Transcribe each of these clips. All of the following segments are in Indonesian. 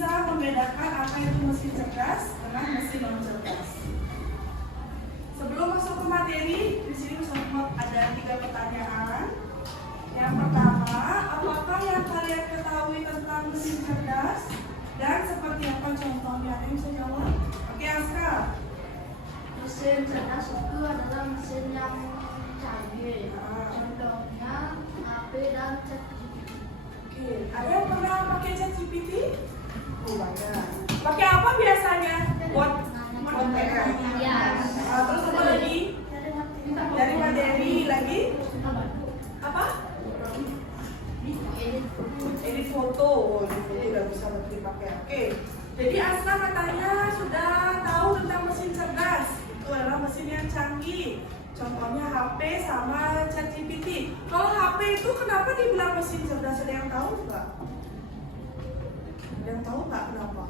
bisa membedakan apa itu mesin cerdas dengan mesin non cerdas? Sebelum masuk ke materi, di sini semua ada 3 pertanyaan. Yang pertama, apakah yang kalian ketahui tentang mesin cerdas dan seperti apa contohnya? Ada yang bisa jawab? Oke, Aska. Mesin cerdas itu adalah mesin yang canggih. Contohnya HP dan ChatGPT. Oke, ada yang pernah pakai ChatGPT? Oh, banyak. Pakai apa biasanya? Buat konten. Ya. Terus apa lagi? Dari materi lagi? Apa? Edit foto. Oh, edit foto udah bisa dipakai. Oke. Jadi Aska katanya sudah tahu tentang mesin cerdas. Itu adalah mesin yang canggih. Contohnya HP sama ChatGPT. Kalau HP itu kenapa dibilang mesin cerdas? Ada yang tahu nggak? Ada yang tahu nggak kenapa?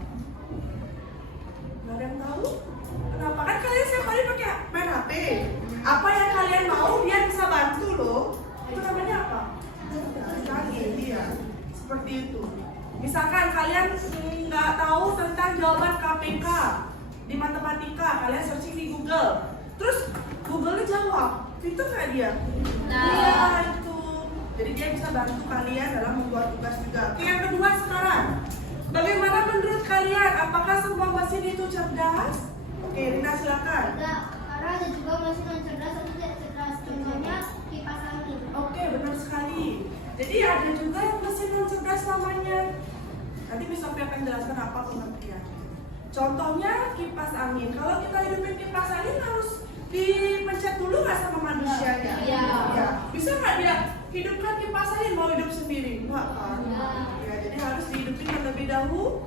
Nggak ada yang tahu? Kenapa? Kan kalian setiap hari pakai main HP. Apa yang kalian mau dia bisa bantu loh. Itu namanya apa? Canggih dia. Seperti itu. Misalkan kalian nggak tahu tentang jawaban KPK di matematika, kalian searching di Google. Terus Google-nya jawab, pintar nggak dia? Iya itu. Jadi dia bisa bantu kalian dalam membuat tugas juga. Oke, yang kedua sekarang, bagaimana menurut kalian? Apakah semua mesin itu cerdas? Oke, Rina silakan. Karena ada juga mesin non cerdas atau tidak cerdas. Contohnya kipas angin. Oke, benar sekali. Jadi ada juga yang mesin non cerdas namanya. Nanti Miss Sofia akan jelaskan apa pengertian. Contohnya kipas angin. Kalau kita hidupin kipas angin harus dipencet dulu nggak sama manusianya? Iya. Ya. Bisa nggak dia hidupkan kipas angin mau hidup sendiri? Nggak kan? Ya, jadi harus dihidupin terlebih dahulu.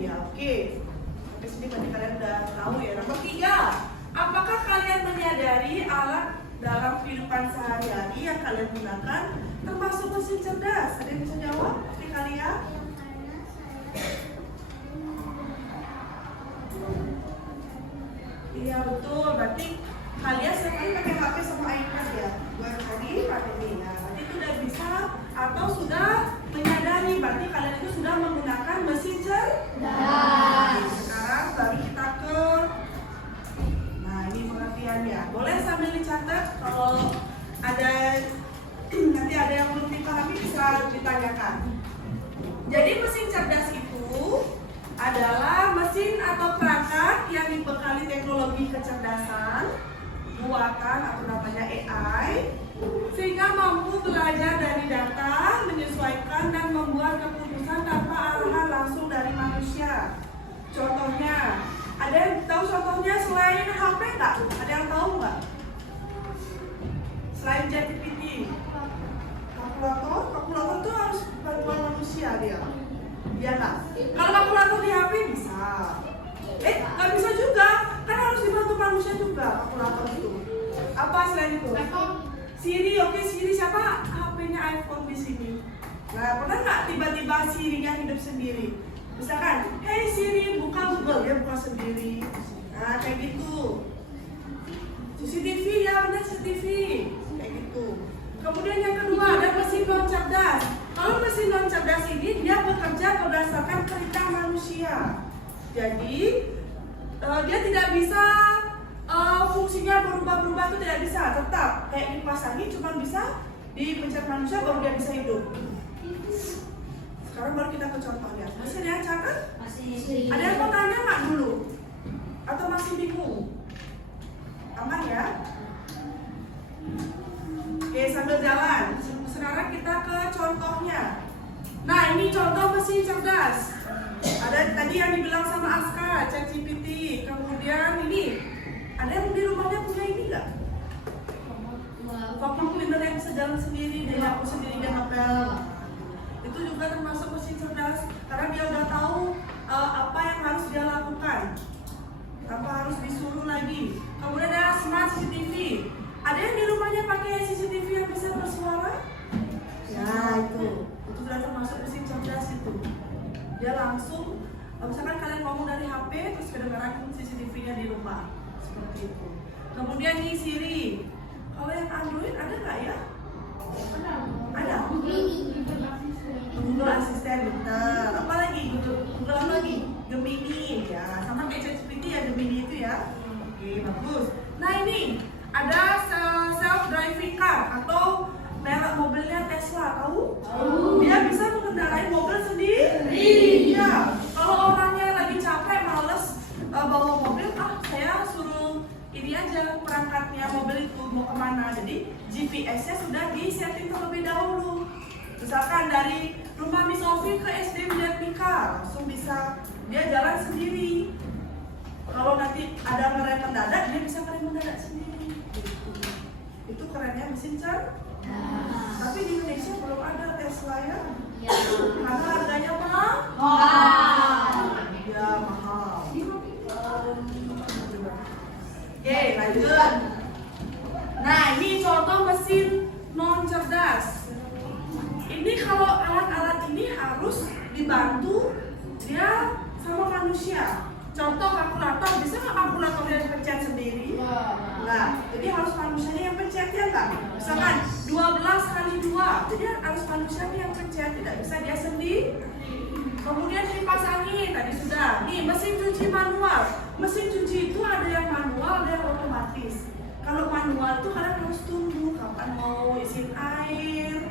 Iya, oke. Sampai sini berarti kalian udah tahu ya. Nomor 3, apakah kalian menyadari alat dalam kehidupan sehari-hari yang kalian gunakan termasuk mesin cerdas? Ada yang bisa jawab dari kalian? Iya betul, berarti kalian setiap hari pakai HP sama iPad ya. Buat tadi pakai ini. Nah, berarti itu udah bisa atau sudah menyadari, berarti kalian itu sudah menggunakan mesin cerdas. Sekarang baru kita ke, nah ini pengertiannya. Boleh sambil dicatat kalau ada nanti ada yang belum dipahami bisa ditanyakan. Jadi mesin cerdas itu adalah mesin atau perangkat yang dibekali teknologi kecerdasan buatan atau namanya AI sehingga mampu belajar dari data, menyesuaikan dan membuat keputusan tanpa arahan langsung dari manusia. Contohnya, ada yang tahu contohnya selain HP nggak? Ada yang tahu nggak? Selain ChatGPT, kalkulator tuh harus bantuan manusia dia. Iya nggak? Kalau kalkulator di HP bisa. Nggak bisa juga. Kan harus dibantu manusia juga kalkulator itu. Apa selain itu? Siri, oke Siri siapa? HP-nya iPhone di sini. Nah, pernah nggak tiba-tiba Siri-nya hidup sendiri? Misalkan, hey Siri, buka Google, dia buka sendiri. Nah, kayak gitu. CCTV, ya benar CCTV. Kayak gitu. Kemudian yang kedua ada mesin non cerdas. Kalau mesin non cerdas ini dia bekerja berdasarkan perintah manusia. Jadi dia tidak bisa fungsinya berubah-berubah, itu tidak bisa. Tetap kayak kipas angin cuma bisa dipencet manusia baru dia bisa hidup. Sekarang baru kita ke contohnya. Masih ada yang catat? Masih. Ada yang mau tanya nggak dulu? Atau masih bingung? Aman ya? Oke, sambil jalan. Sekarang kita ke contohnya. Nah, ini contoh mesin cerdas. Ada tadi yang dibilang sama Aska, ChatGPT. Kemudian ini, ada yang di rumahnya punya ini nggak? Vacuum cleaner yang bisa jalan sendiri, dia nyapu sendiri, dia ngepel. Itu juga termasuk mesin cerdas karena dia udah tahu apa yang harus dia lakukan, tanpa harus disuruh lagi. Kemudian ada smart CCTV. Ada yang di rumahnya pakai CCTV yang bisa bersuara? Ya itu sudah termasuk mesin cerdas itu. Dia langsung, misalkan kalian ngomong dari HP, terus kedengaran CCTV-nya di rumah, seperti itu. Kemudian ini Siri. Kalau yang Android ada nggak ya? Ada. Google Assistant, betul. Apa lagi? Google apa? Jadi GPS-nya sudah disetting terlebih dahulu. Misalkan dari rumah Miss Sofi ke SD Melihat Mika, langsung bisa dia jalan sendiri. Kalau nanti ada ngerem mendadak, dia bisa ngerem mendadak sendiri. Itu kerennya mesin cerdas. Tapi di Indonesia belum ada Tesla ya. Karena harganya mahal. Ya mahal. Oke, lanjut. Nah, ini contoh mesin non cerdas. Ini kalau alat-alat ini harus dibantu dia sama manusia. Contoh kalkulator, bisa nggak kalkulatornya dipencet sendiri? Nah, jadi harus manusianya yang pencet ya nggak? Misalkan 12 kali 2, jadi harus manusianya yang pencet, tidak bisa dia sendiri. Kemudian kipas angin, tadi sudah. Nih, mesin cuci manual. Mesin cuci itu ada yang manual, ada yang otomatis. Kalau manual itu kalian harus tunggu kapan mau isin air.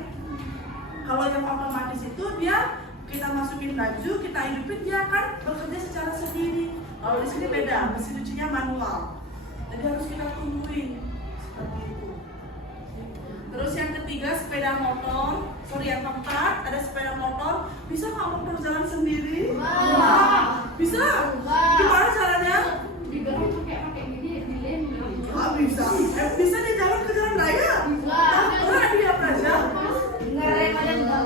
Kalau yang otomatis itu dia kita masukin baju, kita hidupin, dia akan bekerja secara sendiri. Kalau di sini beda, mesin cucinya manual. Jadi harus kita tungguin seperti itu. Terus yang ketiga sepeda motor. Yang keempat ada sepeda motor. Bisa nggak motor jalan sendiri? Bisa. Gimana caranya? Pakai gini, dilem. Nggak bisa. Bisa dia jalan ke jalan raya? Pernah dia belajar? Ngerem aja juga.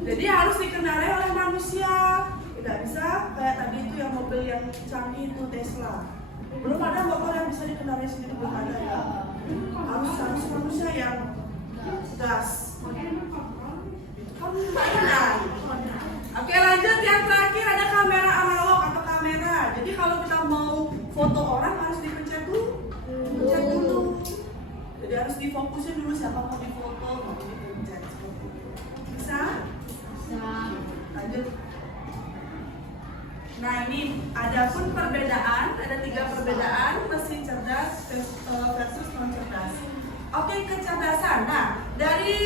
Jadi harus dikendarai oleh manusia. Tidak bisa kayak tadi itu yang mobil yang canggih itu Tesla. Belum ada motor yang bisa dikendarai sendiri, belum ada ya. Harus manusia yang gas. Oke, lanjut yang terakhir ada kamera analog atau kamera. Jadi kalau kita mau foto orang harus dipencet dulu. Pencet dulu. Jadi harus difokusin dulu siapa mau difoto, mau dipencet seperti itu. Bisa? Lanjut. Nah, ini ada pun perbedaan, ada 3 perbedaan mesin cerdas versus non cerdas. Oke, kecerdasan. Nah, dari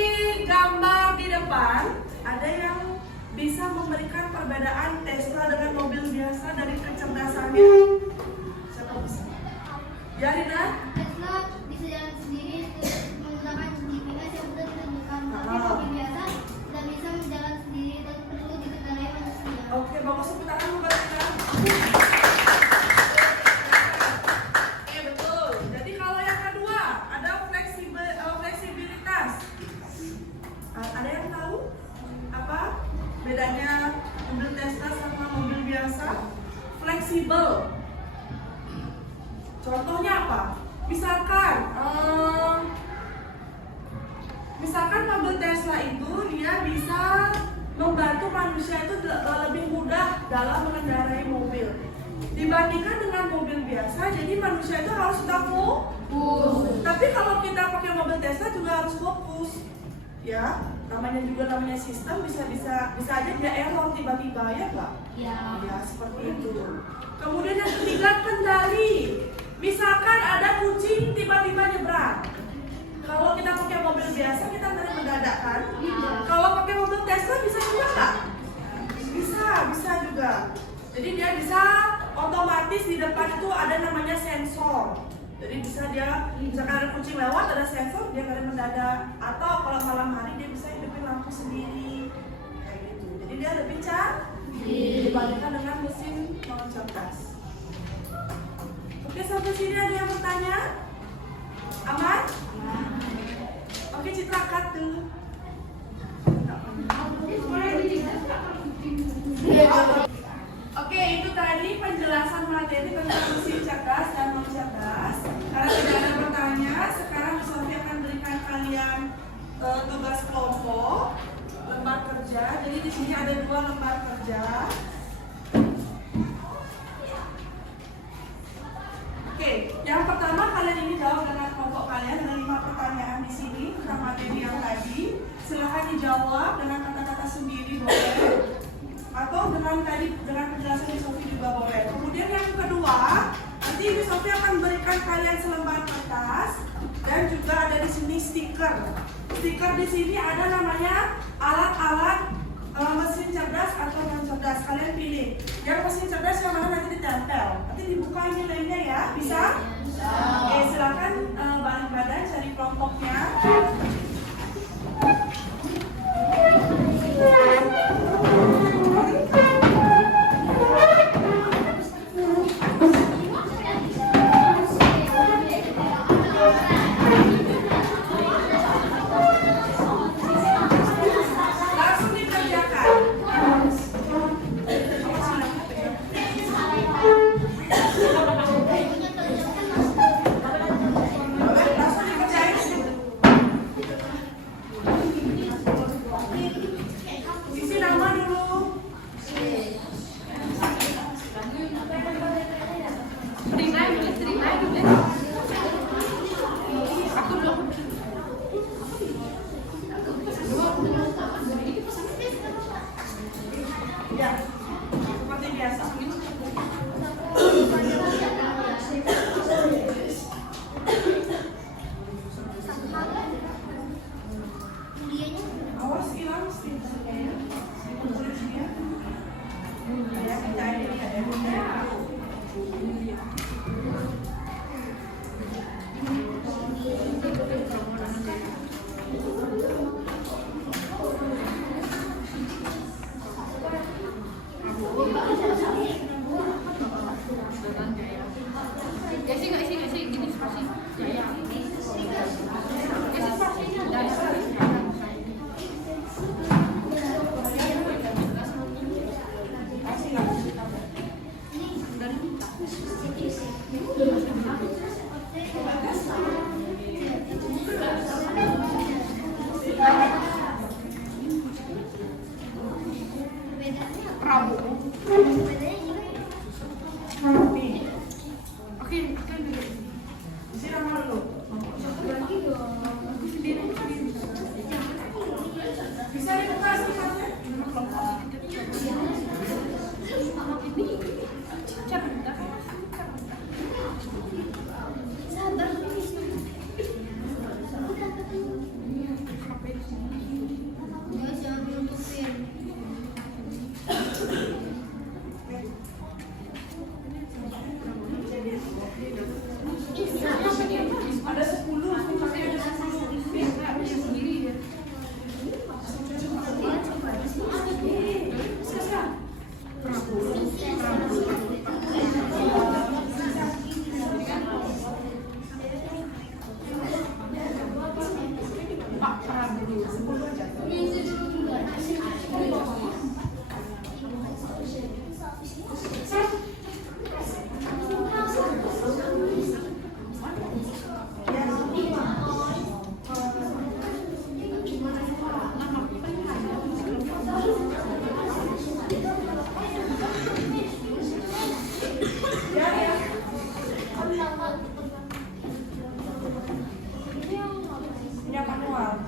gambar di depan ada yang bisa memberikan perbedaan Tesla dengan mobil biasa dari kecerdasannya. Siapa bisa? Ya, Rina? Tesla bisa jalan sendiri menggunakan GPS yang sudah ditentukan. Tapi mobil biasa tidak bisa berjalan sendiri dan perlu dikendarai manusia. Oke, bagus, tepuk tangan buat kita. Oke, betul. Jadi kalau yang kedua ada fleksibilitas. Ada yang tahu apa bedanya mobil Tesla sama mobil biasa? Fleksibel. Contohnya apa? Misalkan mobil Tesla itu dia bisa membantu manusia itu lebih mudah dalam mengendarai mobil dibandingkan dengan mobil biasa. Jadi manusia itu harus tetap fokus. Tapi kalau kita pakai mobil Tesla juga harus fokus, ya. Namanya sistem, bisa aja dia error tiba-tiba, ya nggak? Ya, seperti itu. Kemudian yang ketiga, kendali. Misalkan ada kucing tiba-tiba nyebrang. Kalau kita pakai mobil biasa kita ngerem mendadak kan? Kalau pakai mobil Tesla bisa juga nggak? Bisa juga. Jadi dia bisa otomatis di depan itu ada namanya sensor. Jadi bisa dia, misalkan ada kucing lewat ada sensor, dia ngerem mendadak. Atau kalau malam hari dia bisa hidupin lampu sendiri. Kayak gitu. Jadi dia lebih canggih dibandingkan dengan mesin non cerdas. Oke, sampai sini ada yang bertanya? Aman? Oke, Citra cut dulu. Oke, itu tadi penjelasan materi tentang mesin cerdas dan non cerdas. Karena tidak ada pertanyaan, sekarang Sofi akan berikan kalian tugas kelompok, lembar kerja. Jadi di sini ada 2 lembar kerja. Oke, yang pertama kalian ini jawab dengan kelompok kalian dengan 5 pertanyaan di sini tentang materi yang tadi. Silahkan dijawab dengan kata-kata sendiri boleh, atau dengan penjelasan Miss Sofi juga boleh. Kemudian yang kedua, nanti Miss Sofi akan berikan kalian selembar kertas dan juga ada di sini stiker. Stiker di sini ada namanya alat-alat mesin cerdas atau non cerdas. Kalian pilih. Yang mesin cerdas yang mana nanti ditempel. Nanti dibuka nilainya ya, bisa? Oke, silakan balik badan. ada, cari kelompoknya. Langsung dikerjakan. Langsung dikerjain. Isi nama dulu. Ya, seperti biasa. Awas hilang stikernya ya. Stikernya. Ya, kita ini ya. Isi nama dulu. Bisa dibuka stikernya? Ada 10. Punya manual.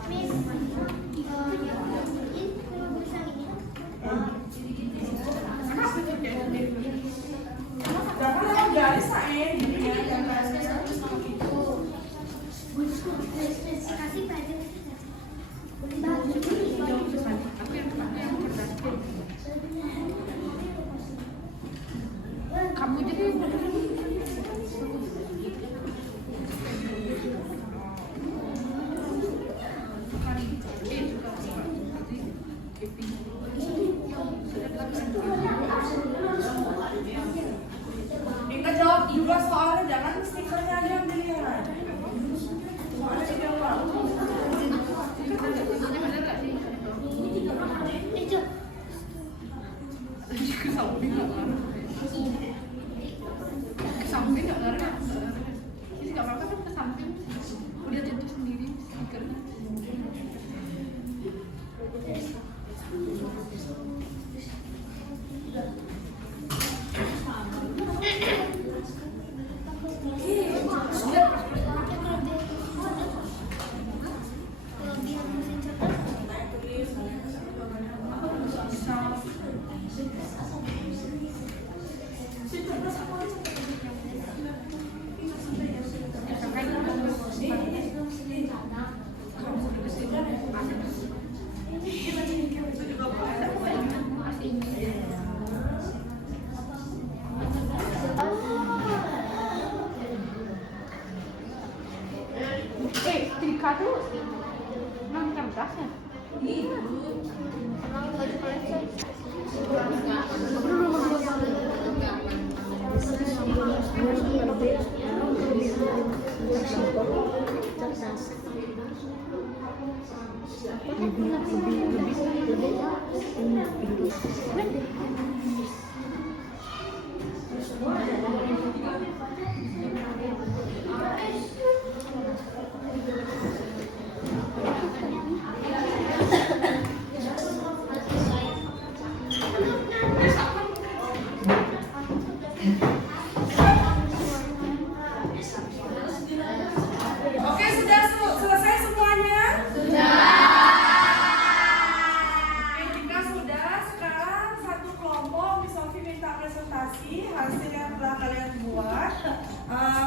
Jangan lewat garis lain, gini ya, jangan. Kamu jadi Kita jawab juga soalnya, jangan stikernya aja yang dilihat. Soalnya dijawab. kesamping nggak lari, ini nggak apa-apa kan kesamping, udah jatuh sendiri stikernya. Oke, sudah selesai semuanya? Sudah. Oke, jika sudah, sekarang satu kelompok Miss Sofi minta presentasi hasil yang telah kalian buat.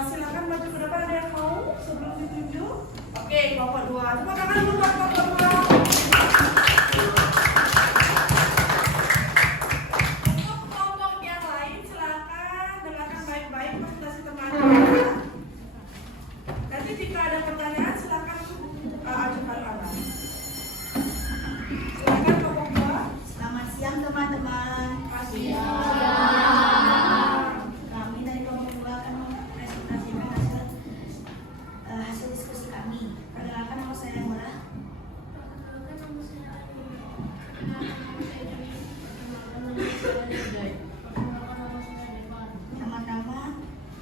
Silakan maju ke depan, ada yang mau sebelum ditunjuk? Oke, kelompok 2. Tepuk tangan dulu buat kelompok 2. Untuk kelompok yang lain, silakan dengarkan baik-baik presentasi teman-teman. Nanti jika ada pertanyaan silakan ajukan tangan. Silakan kelompok 2. Selamat siang teman-teman. Kami dari kelompok 2 akan mempresentasikan hasil diskusi kami. Perkenalkan, nama saya Murah. Nama-nama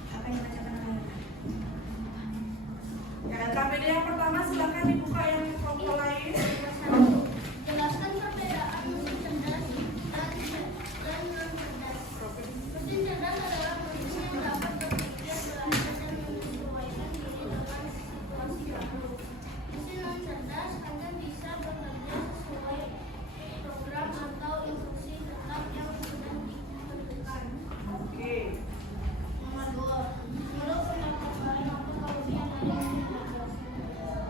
apa yang dibacakan oleh Ya, KPD yang pertama silakan dibuka yang kelompok lain. Jelaskan perbedaan mesin cerdas dan non-cerdas. Mesin cerdas adalah mesin yang dapat berpikir, belajar, dan menyesuaikan diri dengan situasi baru. Mesin non-cerdas hanya bisa bekerja sesuai program atau instruksi tetap yang sudah ditentukan. Oke. Nomor 2. Menurut pendapat lain, apa kelebihan dari mesin cerdas?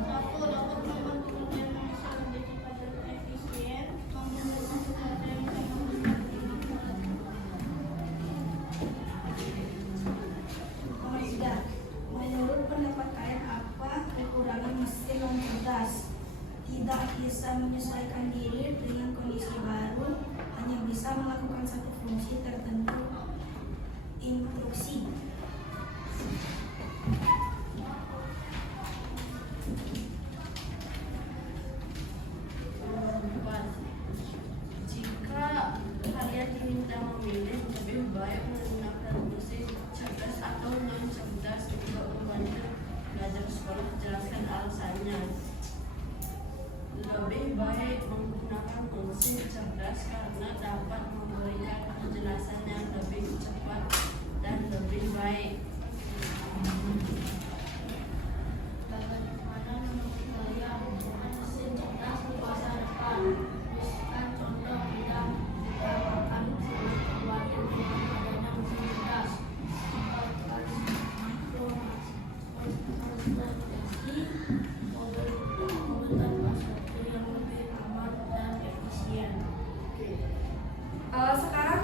1. Dapat membantu kerjaan manusia lebih cepat dan efisien, memudahkan pekerjaan yang Nomor 3. Menurut pendapat kalian, apa kekurangan mesin non-cerdas? Tidak bisa menyesuaikan diri dengan kondisi baru, hanya bisa melakukan satu fungsi tertentu. Instruksi. Jika kalian diminta memilih, lebih baik menggunakan mesin cerdas atau non cerdas untuk membantu belajar sekolah. Jelaskan alasannya. Lebih baik menggunakan mesin cerdas karena dapat memberikan penjelasan yang lebih cepat dan lebih baik. Bagaimana menurut kalian dengan mesin cerdas di masa depan? Berikan contoh bidang diterapkan sebuah yang adanya mesin cerdas. Mobil tanpa sopir yang lebih aman dan efisien. Sekarang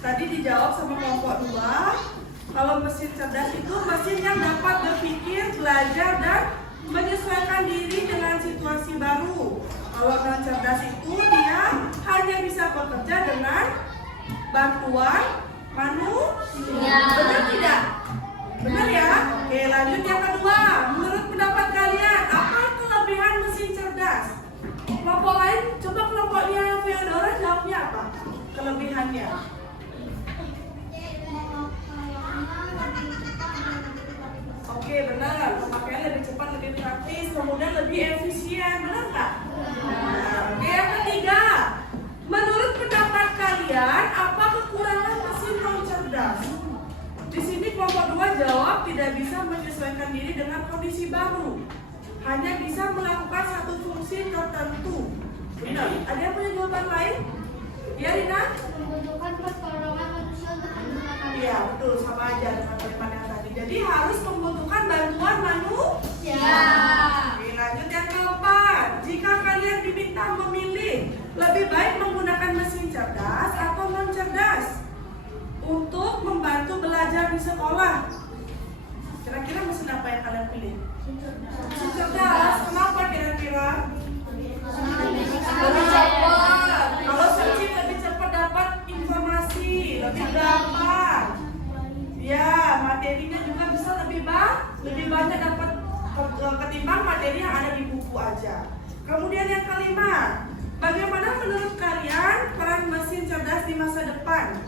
Tadi dijawab sama kelompok 2. Kalau mesin cerdas itu mesin yang dapat berpikir, belajar, dan menyesuaikan diri dengan situasi baru. Kalau non cerdas itu dia hanya bisa bekerja dengan bantuan manusia. Benar tidak? Benar ya? Oke, lanjut yang kedua. Menurut pendapat kalian, apa kelebihan mesin cerdas? Kelompok lain, coba kelompoknya Feodora jawabnya apa? Kelebihannya? Oke, benar. Pemakaian lebih cepat, lebih praktis, kemudian lebih efisien. Benar nggak? Nah, oke, yang ketiga. Menurut pendapat kalian, apa kekurangan mesin non cerdas? Di sini kelompok 2 jawab tidak bisa menyesuaikan diri dengan kondisi baru. Hanya bisa melakukan satu fungsi tertentu. Benar. Ada yang punya jawaban lain? Ya, Rina? Membutuhkan pertolongan manusia untuk menggunakan. Iya, betul, sama aja dengan kalimat yang tadi. Jadi harus membutuhkan bantuan manusia. Oke, lanjut yang keempat. Jika kalian diminta memilih, lebih baik menggunakan mesin cerdas atau non cerdas untuk membantu belajar di sekolah. Kira-kira mesin apa yang kalian pilih? Mesin cerdas. Kenapa kira-kira? Lebih cepat. Kalau searching lebih cepat dapat informasi, lebih gampang. Ya, materinya juga bisa lebih banyak dapat ketimbang materi yang ada di buku aja. Kemudian yang kelima, bagaimana menurut kalian peran mesin cerdas di masa depan?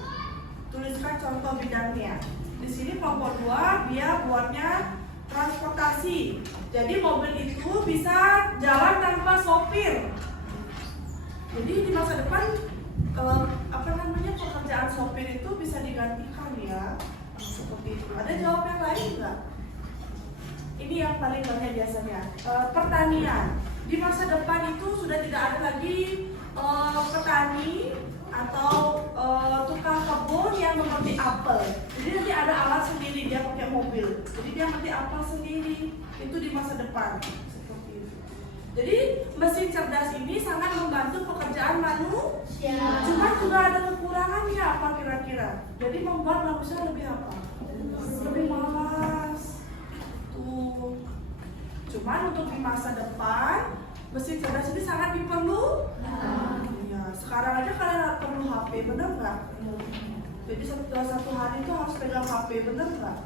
Tuliskan contoh bidangnya. Di sini kelompok 2 dia buatnya transportasi. Jadi mobil itu bisa jalan tanpa sopir. Jadi di masa depan pekerjaan sopir itu bisa digantikan ya. Seperti itu. Ada jawab yang lain enggak? Ini yang paling banyak biasanya. Pertanian. Di masa depan itu sudah tidak ada lagi petani atau tukang kebun yang mengerti apel. Jadi nanti ada alat sendiri, dia pakai mobil. Jadi dia ngerti apel sendiri. Itu di masa depan. Seperti itu. Jadi mesin cerdas ini sangat membantu pekerjaan manusia. Cuma juga ada kekurangannya apa kira-kira? Jadi membuat manusia lebih apa? Lebih malas. Tuh. Cuman untuk di masa depan mesin cerdas ini sangat diperlukan. Ya, sekarang aja kalian perlu HP, bener nggak? Jadi satu hari itu harus pegang HP, bener nggak?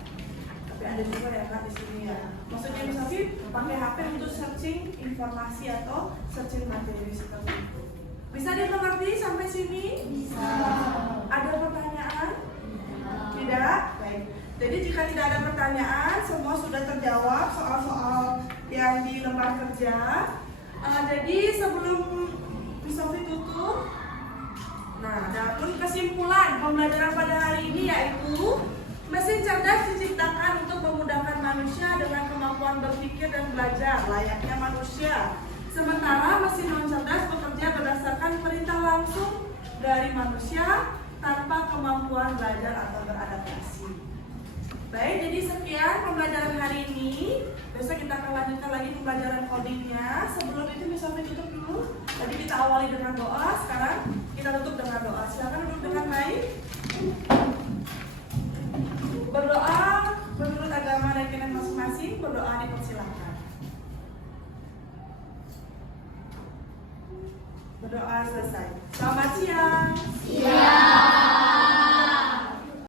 Tapi ada juga ya kan di sini ya. Maksudnya misalnya pakai HP untuk searching informasi atau searching materi seperti itu. Bisa dimengerti sampai sini? Bisa. Ada pertanyaan? Tidak? Baik. Jadi jika tidak ada pertanyaan, semua sudah terjawab soal-soal yang di lembar kerja. Jadi sebelum Sofi tutup, nah adapun kesimpulan pembelajaran pada hari ini yaitu mesin cerdas diciptakan untuk memudahkan manusia dengan kemampuan berpikir dan belajar layaknya manusia. Sementara mesin non cerdas bekerja berdasarkan perintah langsung dari manusia tanpa kemampuan belajar atau beradaptasi. Baik, jadi sekian pembelajaran hari ini. Besok kita akan lanjutkan lagi pembelajaran codingnya. Sebelum itu bisa tutup dulu. Tadi kita awali dengan doa, sekarang kita tutup dengan doa. Silakan duduk dengan baik. Berdoa menurut agama dan keyakinan masing-masing. Berdoa dipersilakan. Berdoa selesai. Selamat siang. Siang.